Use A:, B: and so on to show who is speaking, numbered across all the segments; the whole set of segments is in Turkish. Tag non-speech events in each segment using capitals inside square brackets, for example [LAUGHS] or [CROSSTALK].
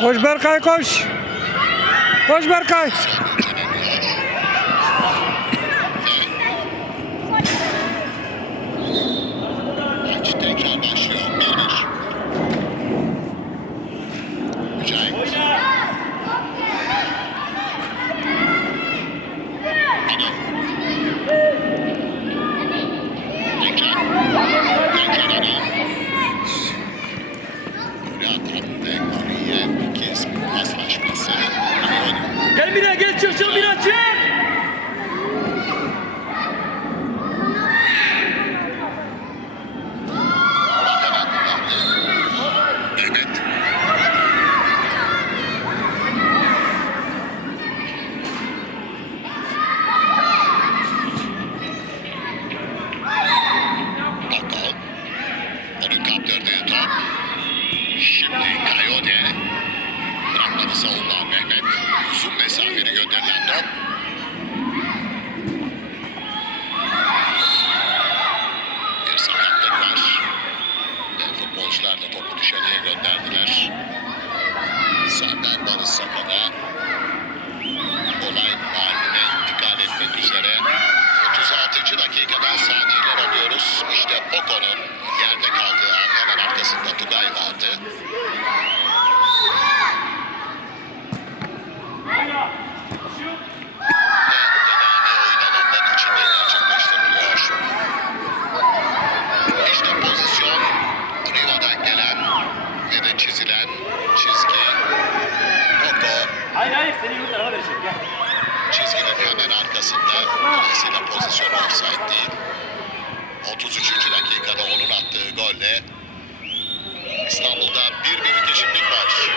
A: Koş Berkay koş. Koş Berkay.
B: Gel Mira gel çık çık Mira çık.
C: Onun kaptırdığı top. Şimdi Kayode. Bırakmadı savunma Mehmet. Uzun mesafeli gönderilen top. Bir sakatlık var. Ve futbolcular da topu dışarıya gönderdiler. Serdar Barış Sakada olay mahalline intikal etmek üzere 36. dakikada saniyeler alıyoruz. İşte Poco'nun yerde kaldığı an hemen arkasında Tugay vardı.
B: Hayır hayır seni bu tarafa verecek gel.
C: çizginin hemen arkasında dolayısıyla pozisyon offside değil. 33. dakikada onun attığı golle İstanbul'da bir birlik eşitlik var.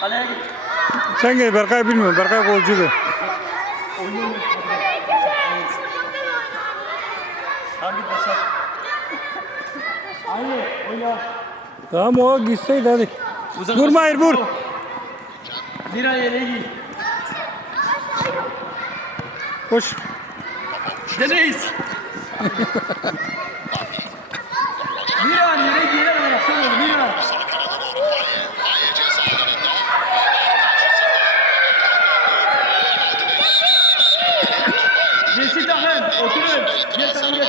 B: Kaleye git.
A: Sen gel Berkay bilmiyorum. Berkay golcüydü.
B: Tamam git başla. Hayır oyna.
A: Tamam o gitseydi hadi.
B: Uzak
A: Vurma hayır vur.
B: Mira yere giy.
A: Koş.
C: Bako [LAUGHS] Oturun. Gel sen geç.